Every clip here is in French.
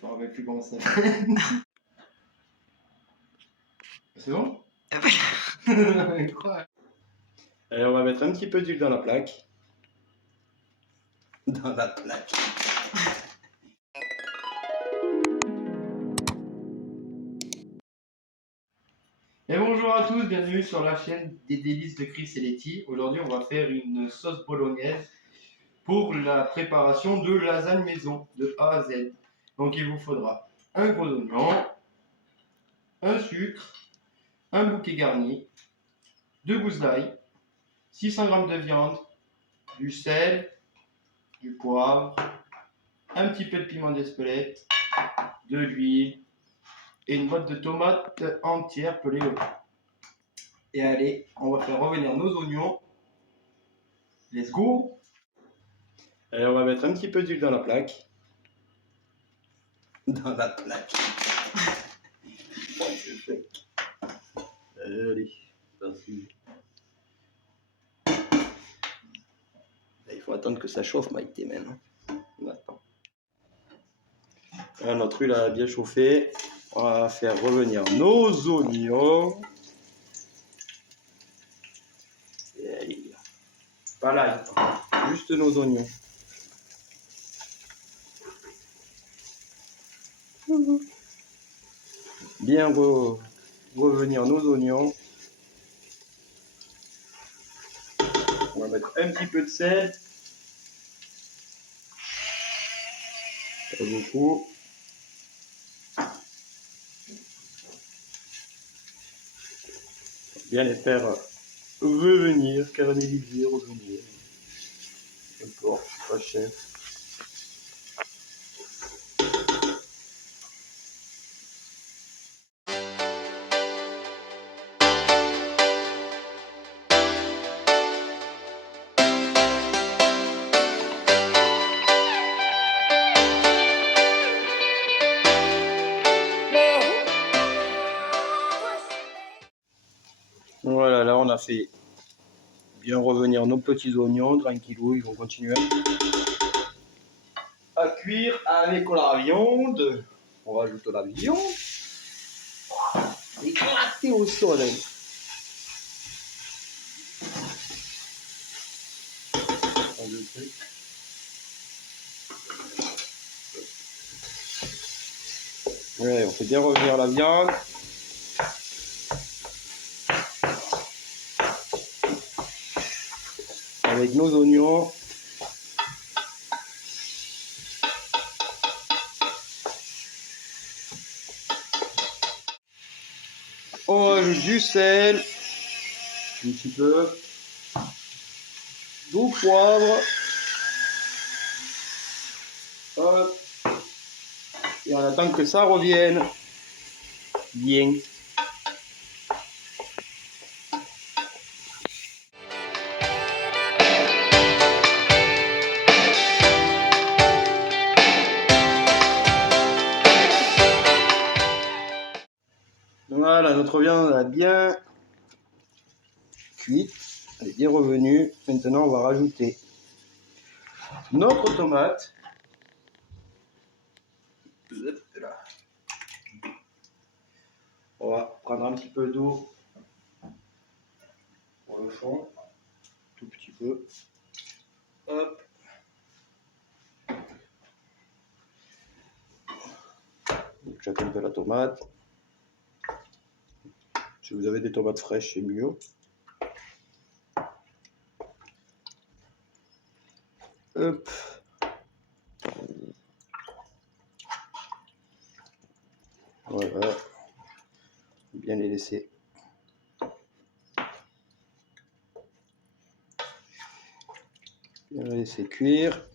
Je me rappelle plus comment ça s'appelle. C'est bon? Incroyable. Allez, on va mettre un petit peu d'huile dans la plaque. Dans la plaque. Et bonjour à tous, bienvenue sur la chaîne des délices de Chris et Letty. Aujourd'hui, on va faire une sauce bolognaise pour la préparation de lasagne maison de A à Z. Donc, il vous faudra un gros oignon, un sucre, un bouquet garni, 2 gousses d'ail, 600 g de viande, du sel, du poivre, un petit peu de piment d'Espelette, de l'huile et une boîte de tomates entières pelées au vin. Et allez, on va faire revenir nos oignons. Let's go! Allez, on va mettre un petit peu d'huile dans la plaque. Dans la plaque. Allez, vas-y. Il faut attendre que ça chauffe, Maïté, maintenant. On attend. Alors, notre huile a bien chauffé. On va faire revenir nos oignons. Et allez, pas là, juste nos oignons. Bien revenir nos oignons. On va mettre un petit peu de sel. Pas beaucoup. Bien les faire revenir, caraméliser, revenir. N'importe, je suis pas chef. Voilà, là on a fait bien revenir nos petits oignons, tranquillou, ils vont continuer à cuire avec la viande. On rajoute la viande. Éclaté au soleil. Ouais, on fait bien revenir la viande. Avec nos oignons. On rajoute du sel, un petit peu, du poivre, hop, et on attend que ça revienne bien. Voilà, notre viande a bien cuite, elle est bien revenue. Maintenant, on va rajouter notre tomate. On va prendre un petit peu d'eau pour le fond, tout petit peu. Hop. J'attends un peu la tomate. Si vous avez des tomates fraîches, c'est mieux. Hop. Voilà. Bien les laisser. Bien les laisser cuire.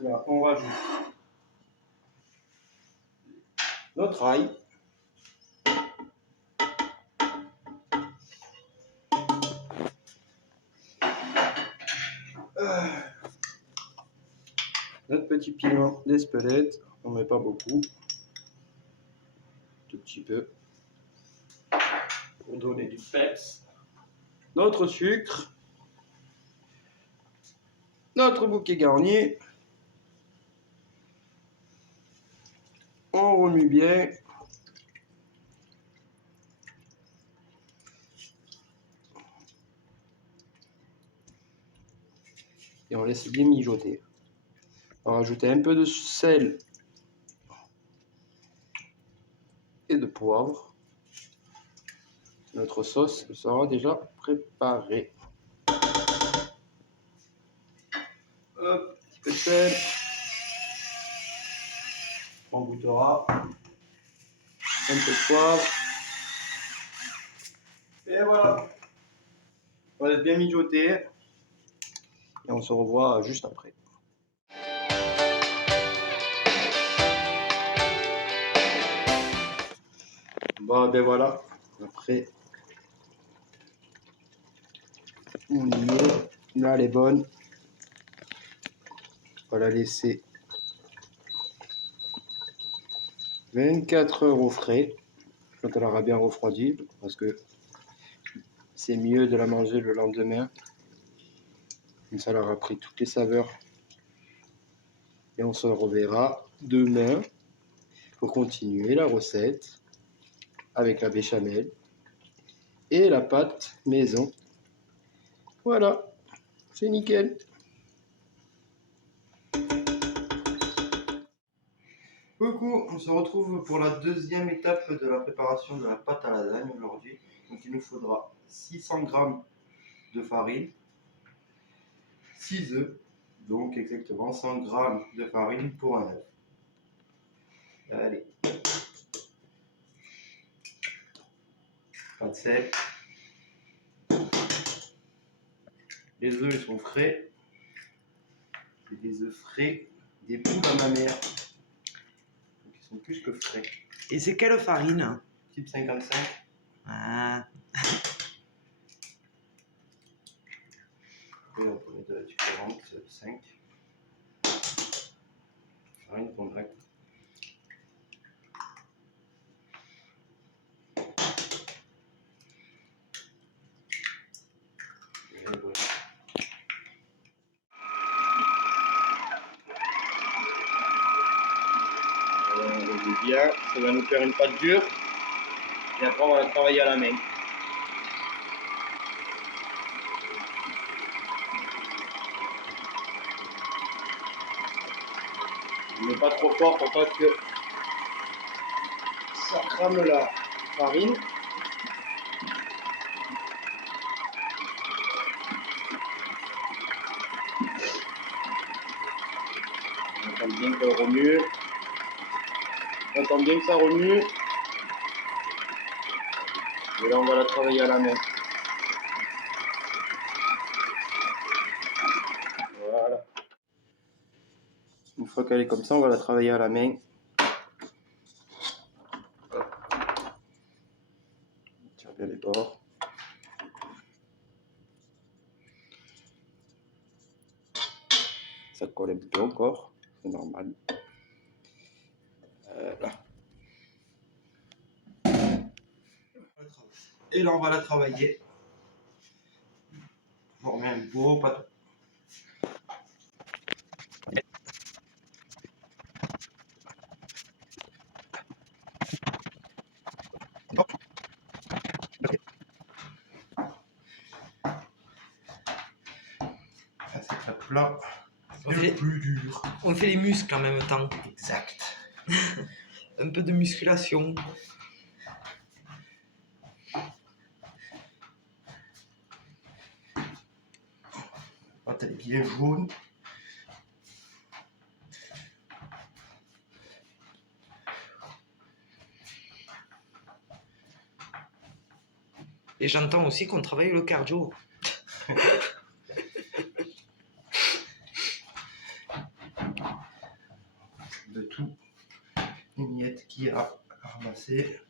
Là, on rajoute notre ail. Notre petit piment d'Espelette, on ne met pas beaucoup, tout petit peu, pour donner du peps. Notre sucre, notre bouquet garni, On remue bien. Et on laisse bien mijoter. On va rajouter un peu de sel et de poivre. Notre sauce sera déjà préparée. Hop, petit peu de sel. On goûtera. Un peu de poivre. Et voilà. On laisse bien mijoter. Et on se revoit juste après. Bon, ben voilà. Après, on y est. Là, elle est bonne. On va la laisser 24 heures au frais. Quand elle aura bien refroidi. Parce que c'est mieux de la manger le lendemain. Comme ça, elle aura pris toutes les saveurs. Et on se reverra demain pour continuer la recette avec la béchamel et la pâte maison. Voilà, c'est nickel. Coucou, on se retrouve pour la deuxième étape de la préparation de la pâte à lasagne aujourd'hui. Donc il nous faudra 600 g de farine, 6 œufs, donc exactement 100 g de farine pour un œuf. Allez. Pas de sel. Les œufs ils sont frais. C'est des œufs frais, des poules à ma mère. Donc ils sont plus que frais. Et c'est quelle farine? Type 55. Ah. Et on peut mettre du 45. Farine compacte. Et voilà. On remet bien, ça va nous faire une pâte dure. Et après on va la travailler à la main. Mais pas trop fort pour pas que ça crame la farine. On entend bien qu'elle remue. On entend bien que ça remue. Et là on va la travailler à la main. Voilà. Une fois qu'elle est comme ça, on va la travailler à la main. On tire bien les bords. Ça colle un peu encore, c'est normal. Là. Et là on va la travailler. Former un beau pâteau. C'est très plat. C'est plus dur. On fait les muscles en même temps. Exact. Un peu de musculation. La pâte elle est bien jaune. Et j'entends aussi qu'on travaille le cardio. De tout. Les miettes qu'il y a à ramasser.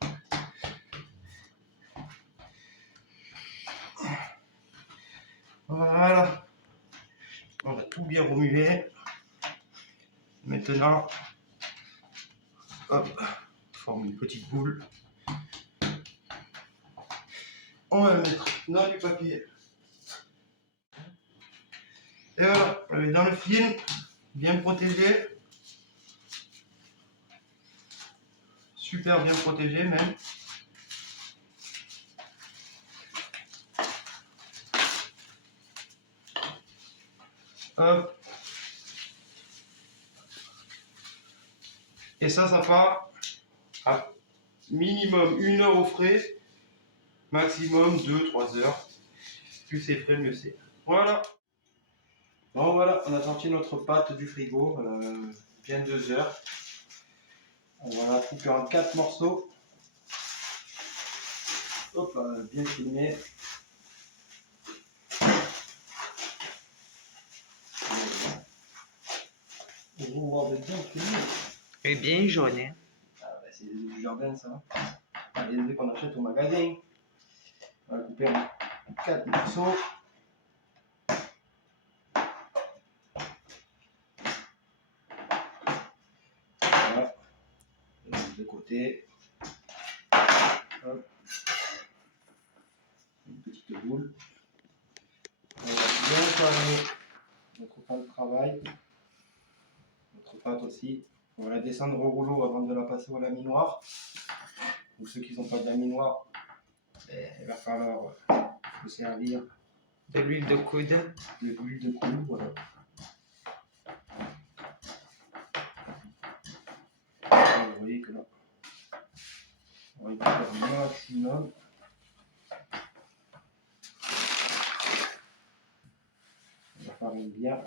Voilà. On a tout bien remué. Maintenant, hop, on forme une petite boule. On va le mettre dans du papier. Et voilà, on le met dans le film, bien protégé. super bien protégé même. Hop. Et ça part à minimum 1 heure au frais, maximum 2-3 heures. Plus c'est frais, mieux c'est. Voilà. Bon voilà, on a sorti notre pâte du frigo, bien 2 heures. On va la couper en 4 morceaux. Hop, bien filmé. Vous voir bien filmé. Et bien jaune. Hein. Ah, bah, c'est du jardin ça. C'est des œufs qu'on achète au magasin. On va couper en 4 morceaux. Voilà. De côté. Hop. Une petite boule. On va bien fariner notre pain de travail. Notre pâte aussi. On va la descendre au rouleau avant de la passer au laminoir. Pour ceux qui n'ont pas de laminoir, il va falloir se servir De l'huile de coude. de l'huile de coude. Voilà. Vous voyez que là, on va y faire un maximum. On va fariner bien.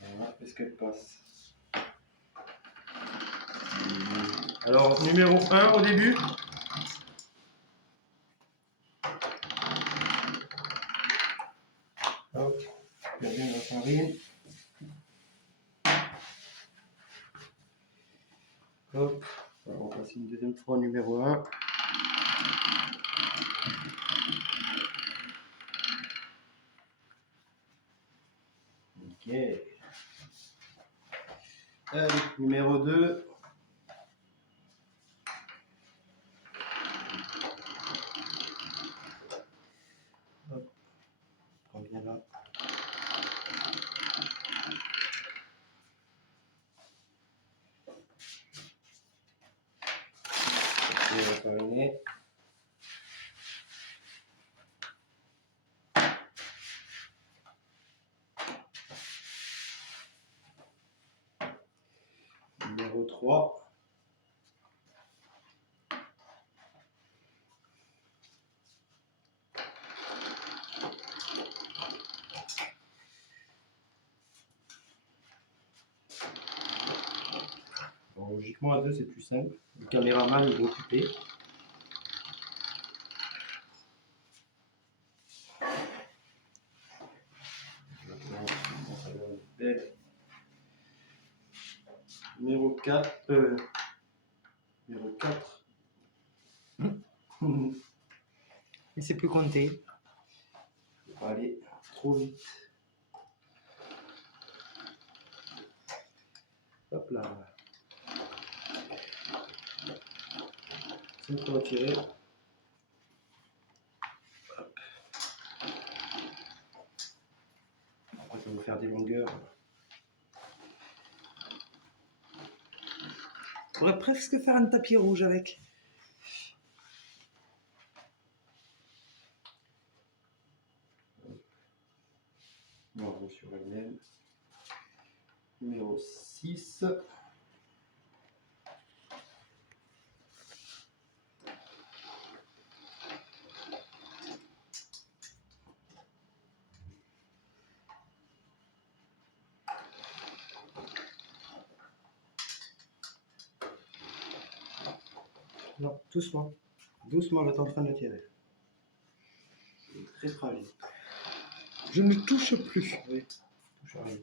Voilà, est-ce qu'elle passe? Alors, numéro 1 au début. Hop, bien la farine. Hop, alors on passe une deuxième fois au numéro 1. Ok. Allez, numéro 2. Hop, prends bien là. Et on va fariner. Numéro 3. Bon, logiquement, à 2, c'est plus simple. Le caméraman il est occupé. Belle. Numéro 4. Numéro 4. Il sait plus compter. Faut pas aller trop vite. Hop là. Sans trop retirer. Hop. Après, ça va vous faire des longueurs. On pourrait presque faire un tapis rouge avec. On va sur le même. Numéro 6. Non, doucement. Doucement, le temps en train de tirer. C'est très fragile. Je ne touche plus. Oui, touche à rien.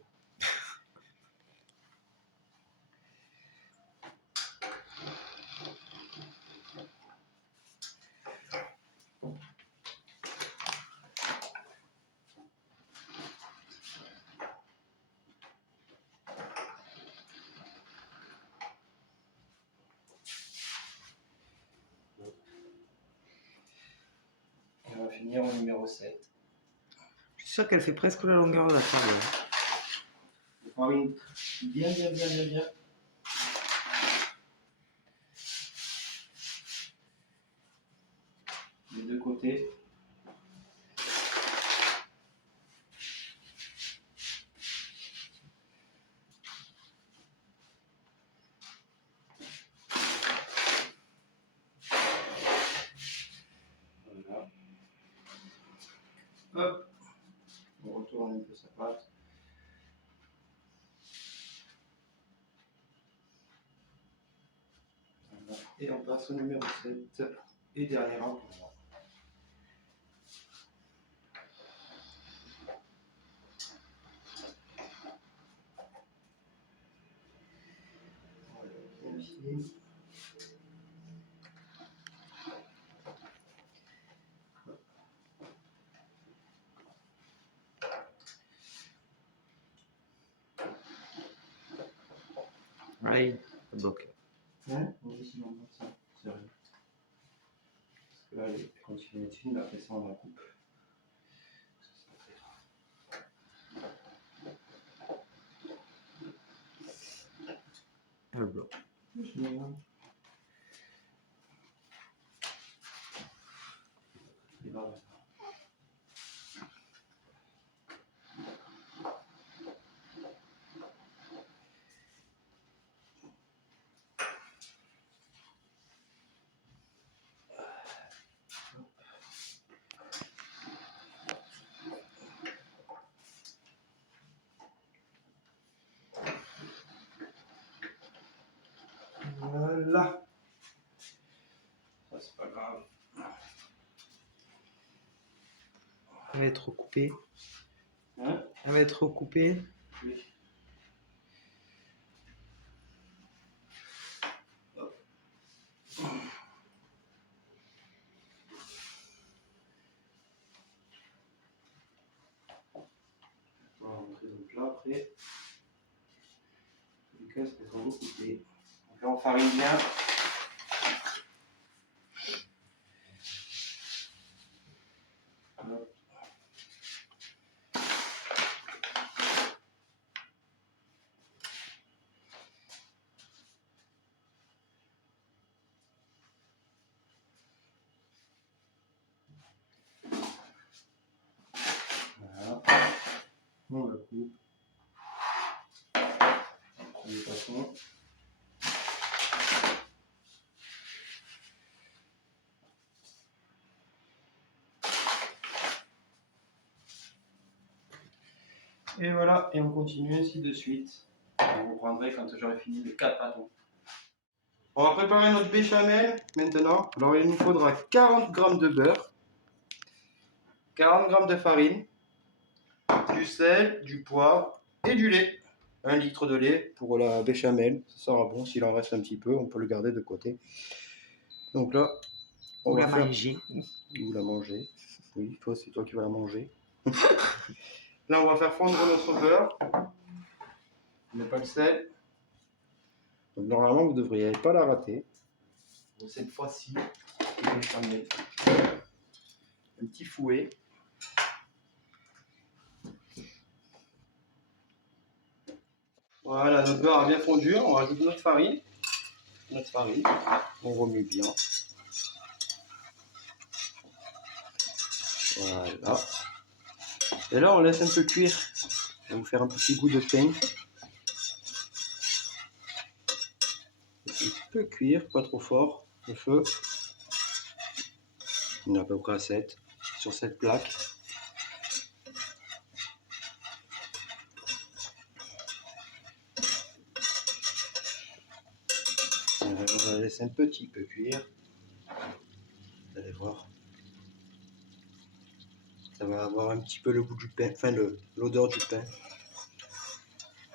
finir au numéro 7. Je suis sûr qu'elle fait presque la longueur de la table. La farine bien, bien, bien, bien, bien. Les deux côtés. Voilà. Hop. On retourne un peu sa pâte. Voilà. Et on passe au numéro 7. Et derrière un pour moi. Voilà, bien fini. Ouais, ça bloque. Hein? Oui, sinon, ça, c'est rien. Parce que là, elle continue de fine, après ça, on la coupe. Elle bloque. Voilà. Ça, c'est pas grave. Elle va être recoupée. Hein? Elle va être recoupée. Oui. On va rentrer dans le plat après. Les casques elles sont recoupées. Donc là, on farine bien. Hop. Voilà. On la coupe. De façon. Et voilà, et on continue ainsi de suite. Je vous reprendrai quand j'aurai fini les 4 pâtons. On va préparer notre béchamel maintenant. Alors il nous faudra 40 g de beurre, 40 g de farine, du sel, du poivre et du lait. 1 litre de lait pour la béchamel. Ça sera bon, s'il en reste un petit peu, on peut le garder de côté. Donc là, on Ou va la faire... manger. Ou la manger. Oui, toi, c'est toi qui vas la manger. Là, on va faire fondre notre beurre. On met pas le sel. Donc, normalement, vous ne devriez pas la rater. Donc, cette fois-ci, je vais fermer un petit fouet. Voilà, notre beurre a bien fondu. On rajoute notre farine. On remue bien. Voilà. Et là, on laisse un peu cuire. Je vais vous faire un petit goût de pain. Un peu cuire, pas trop fort. Le feu. On est à peu près à 7 sur cette plaque. On va la laisser un petit peu cuire. Vous allez voir. Ça va avoir un petit peu le goût du pain, enfin l'odeur du pain.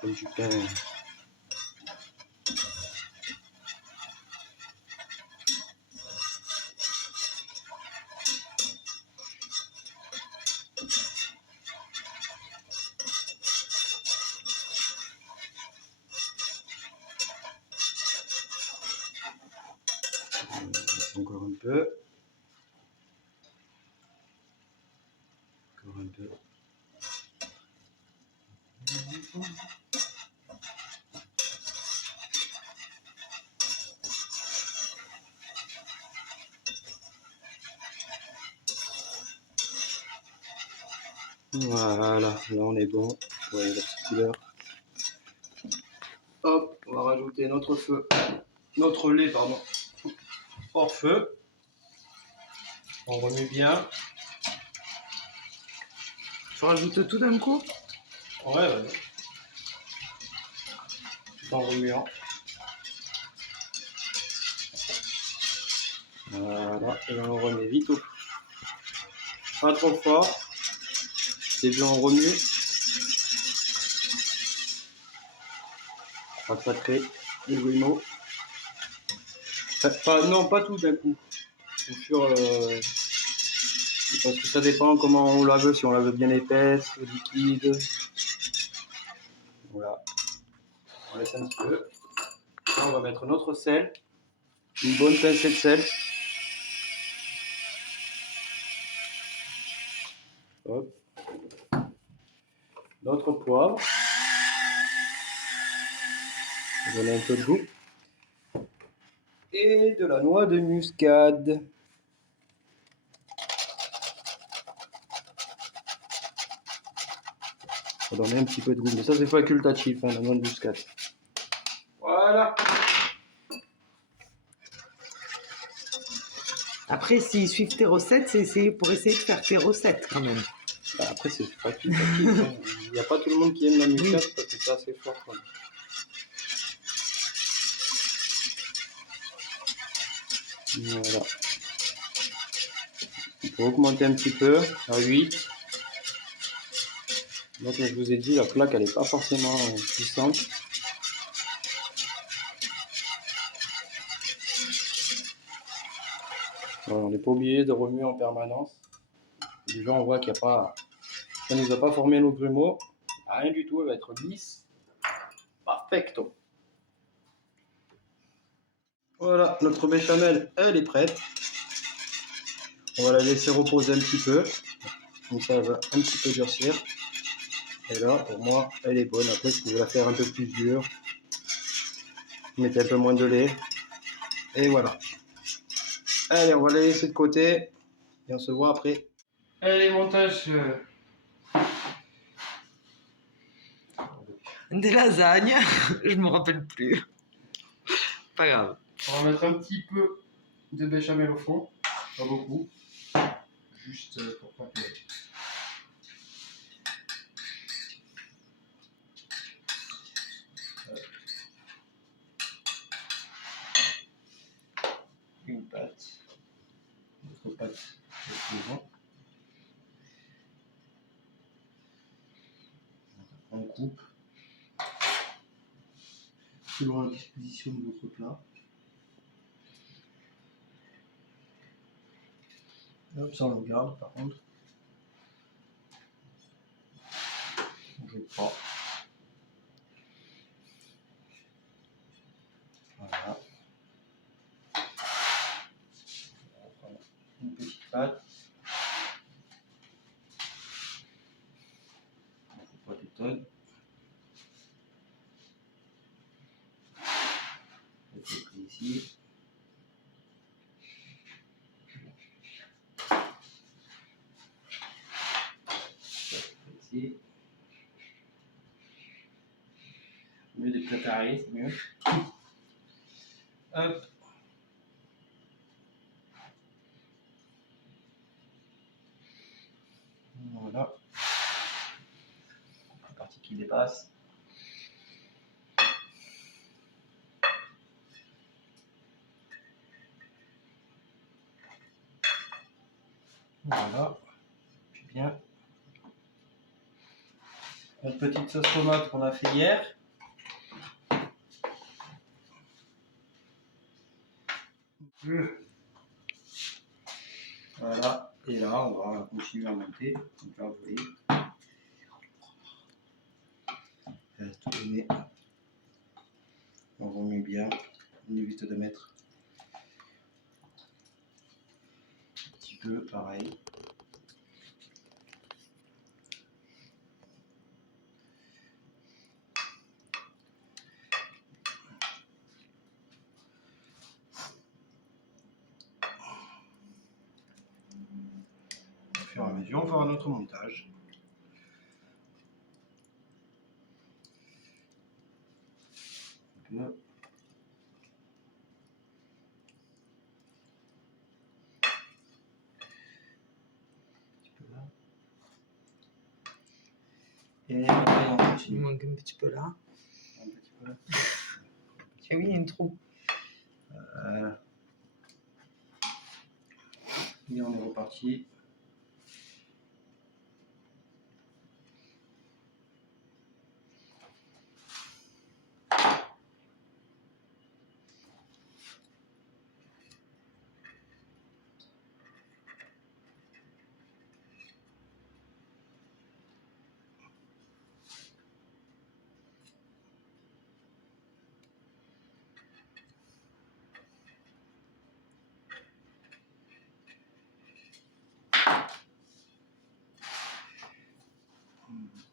Comme du pain. On laisse encore un peu. un peu. Voilà, là on est bon. Vous voyez la petite couleur. Hop, on va rajouter notre lait, pardon, hors feu. On remue bien. Tu rajoutes tout d'un coup? Ouais. Tout en remuant. Voilà, et on remet vite au feu. Pas trop fort. C'est bien, on remue. On va traiter les grumeaux. Non, pas tout d'un coup. Au fur, parce que ça dépend comment on la veut, si on la veut bien épaisse, liquide. Voilà. On laisse un petit peu. Là, on va mettre notre sel. Une bonne pincée de sel. Hop. Notre poivre. On va donner un peu de goût. Et de la noix de muscade. On va donner un petit peu de goût, mais ça c'est facultatif, hein, la noix de muscade. Voilà. Après, s'ils suivent tes recettes, c'est pour essayer de faire tes recettes quand même. Bah, après c'est facultatif. Hein. Il n'y a pas tout le monde qui aime la muscade parce que c'est assez fort. Quand même. Voilà. Il faut augmenter un petit peu à 8. Donc comme je vous ai dit, la plaque elle n'est pas forcément puissante. Voilà, on n'est pas obligé de remuer en permanence. Déjà on voit qu'il n'y a pas. Ça ne nous a pas formé nos grumeaux. Rien du tout, elle va être lisse. Perfecto. Voilà, notre béchamel, elle est prête. On va la laisser reposer un petit peu. Comme ça, elle va un petit peu durcir. Et là, pour moi, elle est bonne. Après, si vous voulez la faire un peu plus dure, vous mettez un peu moins de lait. Et voilà. Allez, on va la laisser de côté. Et on se voit après. Allez, montage. Des lasagnes, je me rappelle plus. Pas grave. On va mettre un petit peu de béchamel au fond. Pas beaucoup. Juste pour pas que... Une pâte. Notre pâte devant. On coupe selon la disposition de votre plat. Hop, ça on le garde par contre. On jette pas. Voilà. On prend une petite pâte. Il ne faut pas des tonnes. On fait ici. Ici. Mieux des plats carrés, c'est mieux. Hop. Voilà. La partie qui dépasse. Voilà. Puis bien. Notre petite sauce tomate qu'on a fait hier. Voilà. Et là, on va continuer à monter. Donc là, vous voyez. Tout donner. On remue bien. On évite de mettre un petit peu pareil. mesure, on fera notre montage. Là. Et après, on Il continue. manque un petit peu là. Un petit peu là. Et oui, il y a un trou. Et on est reparti.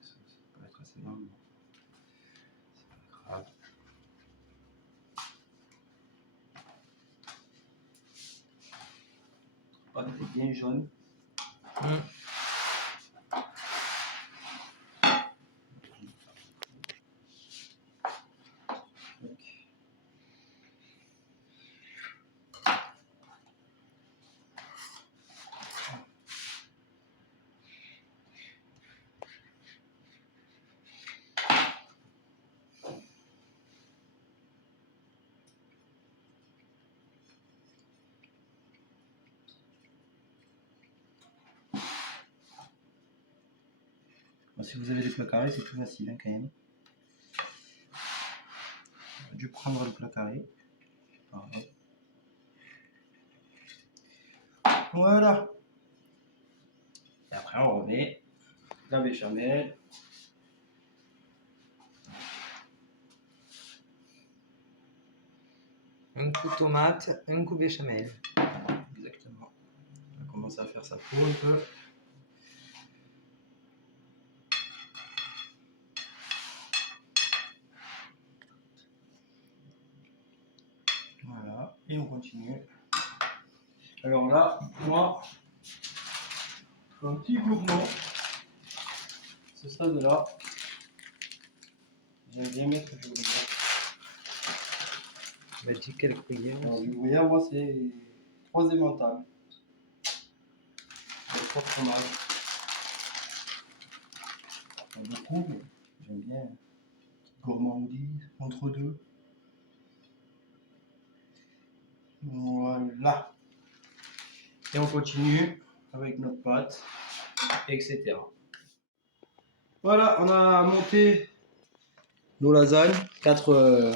Ça peut être assez long. C'est pas grave. La pâte est bien jaune. Bon, si vous avez des plats carrés, c'est plus facile hein, quand même. J'aurais dû prendre le plat carré. Voilà. Et après, on remet la béchamel. Un coup tomate, un coup béchamel. Exactement. On va commencer à faire ça pour un peu. Voilà. Et on continue. Alors là, moi, un petit gourmand. Ce stade-là, j'aime bien mettre du gruyère. Bah, dis quelle cuillère. Alors, du gruyère, moi, c'est 3 émentales. Avec 3 fromages. Pas beaucoup, mais j'aime bien. Gourmandise, entre deux. Voilà. Et on continue avec notre pâte, etc. Voilà, on a monté nos lasagnes. 4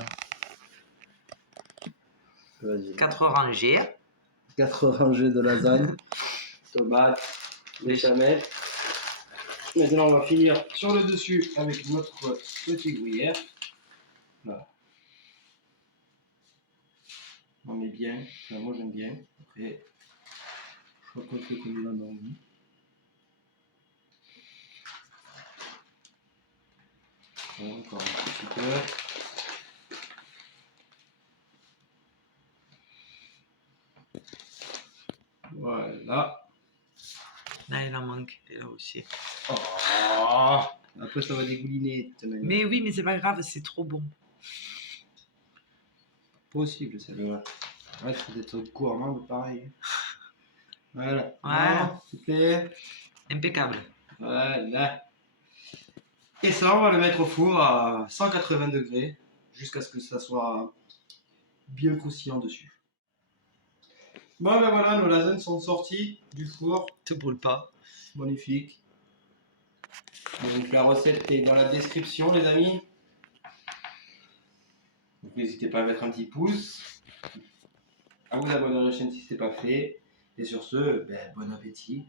rangées. 4 rangées de lasagnes. Tomates, béchamel. Maintenant, on va finir sur le dessus avec notre petit gruyère. Voilà. On met bien. Enfin, moi, j'aime bien. Après, chacun fait comme il en a envie. Encore un petit peu. Voilà. Là, il en manque. Et là aussi. Oh. Après, ça va dégouliner. Mais oui, mais c'est pas grave, c'est trop bon. Possible, celle-là. Ouais, il faut être gourmand, pareil. Voilà. Voilà. Bon, s'il te plaît. Impeccable. Voilà. Et ça, on va le mettre au four à 180 degrés jusqu'à ce que ça soit bien croustillant dessus. Bon, ben voilà, nos lasagnes sont sorties du four. Te brûle pas. Magnifique. Donc la recette est dans la description, les amis. Donc n'hésitez pas à mettre un petit pouce, à vous abonner à la chaîne si ce n'est pas fait. Et sur ce, ben, bon appétit.